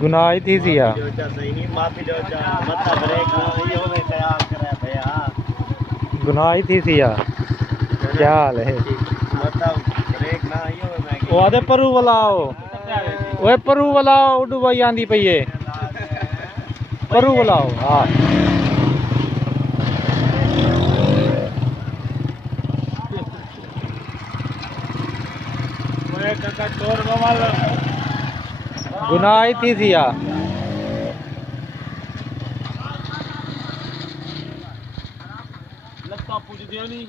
गुनाह ही थी सिया गुनाह ही थी सिया। क्या हाल है? वो आदे परू वाला आओ, वो परू वाला उडू भाई आंदी पई है, परू वाला आओ। हाँ गुनाह ही थी सिया। लगता पूछ दिया नहीं।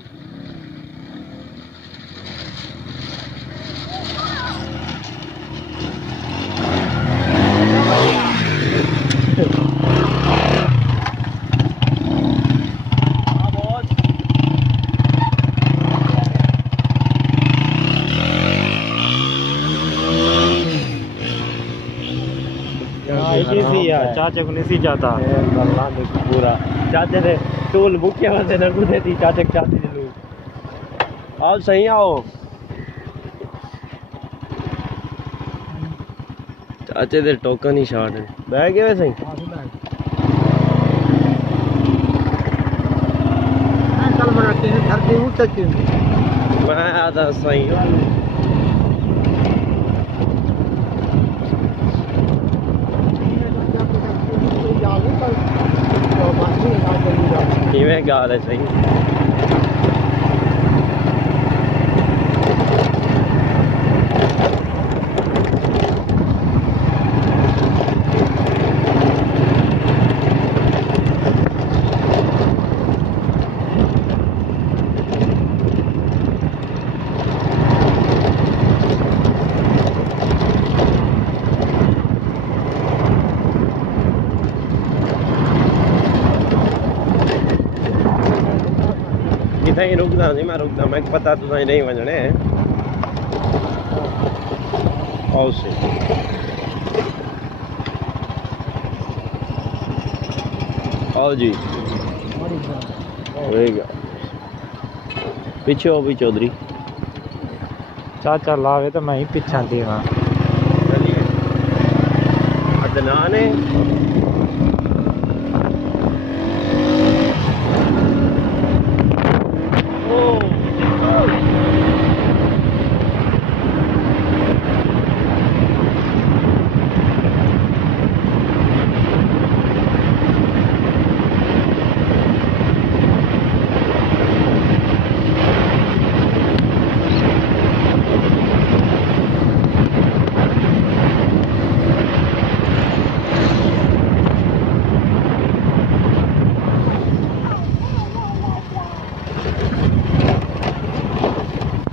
चाचे को नहीं जाता पूरा चाचे ने टोल बुक किया वैसे नरकू देती चाचे चाची जलू आओ सही आओ चाचे दे टोकन ही शाट है बैग गए वैसे कल में रखते हैं घर के ऊपर तक मैं आता सही किवें गाल है सही नहीं रुकदा नहीं मैं रुकदा मैं पता तो नहीं वजने आओ से आओ जी होएगा पीछे हो भी चौधरी चाचा लावे तो मैं ही पीछा थी। चलिए अदनान है